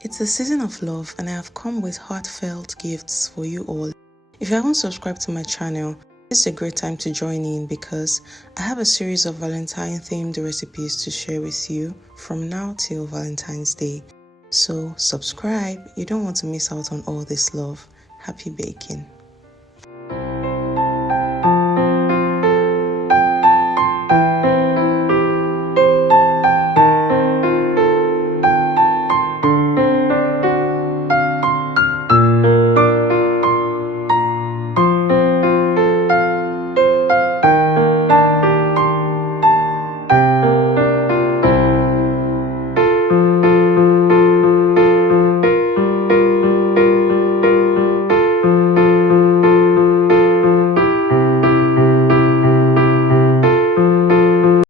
It's a season of love and I have come with heartfelt gifts for you all. If you haven't subscribed to my channel, this is a great time to join in because I have a series of Valentine themed recipes to share with you from now till Valentine's Day. So subscribe, you don't want to miss out on all this love. Happy baking.